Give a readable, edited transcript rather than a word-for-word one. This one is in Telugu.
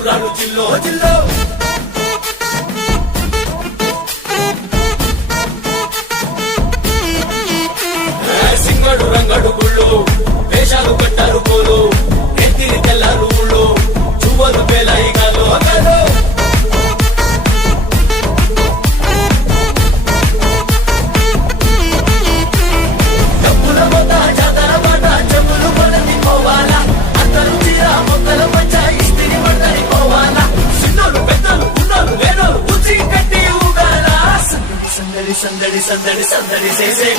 కుర్రాడు జిల్లో జిల్లో సింగడు రంగడు గుళ్ళు వేషాలు కట్టారు పోలు ఎత్తిరి తెల్లారు ఊళ్ళు చువ్వలు పేలాయి గాలో డబ్బుల మొత్త జాతర మాట చెప్పులు పడని పోవాలా అందరూ చీర మొక్కల పంచ ఇస్తిరి పడని పోవాలా చిన్నోళ్ళు పెద్దలు ఉన్నోళ్ళు లేనోళ్ళు ఉచి కట్టి ఊగాల సందడి సందడి సందడి సందడి సందడి చేసే